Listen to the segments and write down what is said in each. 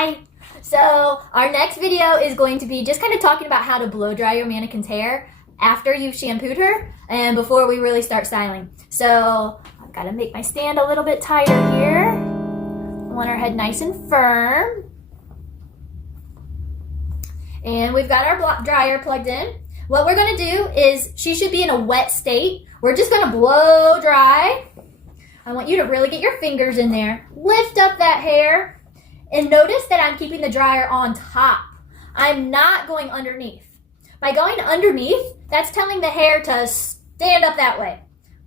Hi. So our next video is going to be just kind of talking about how to blow dry your mannequin's hair after you've shampooed her and before we really start styling. So I've got to make my stand a little bit tighter here. I want our head nice and firm. And we've got our dryer plugged in. What we're going to do is, she should be in a wet state. We're just going to blow dry. I want you to really get your fingers in there. Lift up that hair. And notice that I'm keeping the dryer on top. I'm not going underneath. By going underneath, that's telling the hair to stand up that way.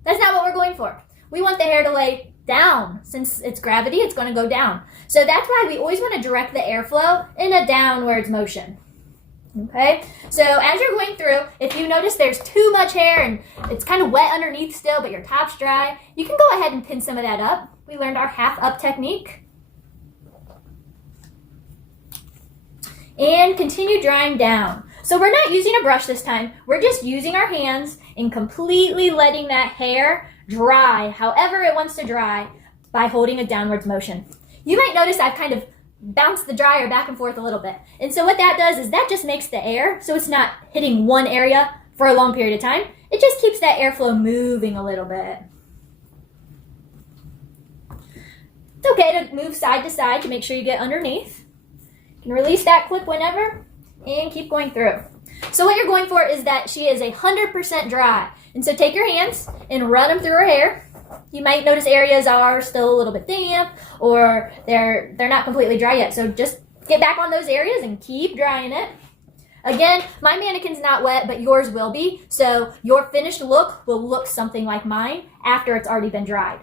That's not what we're going for. We want the hair to lay down. Since it's gravity, it's going to go down. So that's why we always want to direct the airflow in a downwards motion. Okay, so as you're going through, if you notice there's too much hair and it's kind of wet underneath still, but your top's dry, you can go ahead and pin some of that up. We learned our half up technique. And continue drying down. So we're not using a brush this time. We're just using our hands and completely letting that hair dry however it wants to dry by holding a downwards motion. You might notice I've kind of bounced the dryer back and forth a little bit. And so what that does is that just makes the air, so it's not hitting one area for a long period of time. It just keeps that airflow moving a little bit. It's okay to move side to side to make sure you get underneath. You can release that clip whenever and keep going through. So what you're going for is that she is 100% dry. And so take your hands and run them through her hair. You might notice areas are still a little bit damp or they're not completely dry yet. So just get back on those areas and keep drying it. Again, my mannequin's not wet, but yours will be. So your finished look will look something like mine after it's already been dried.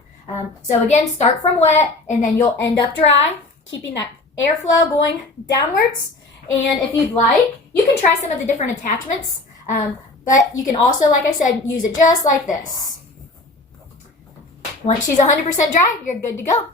So again, start from wet and then you'll end up dry, keeping that airflow going downwards. And if you'd like, you can try some of the different attachments, but you can also, like I said, use it just like this. Once she's 100% dry, you're good to go.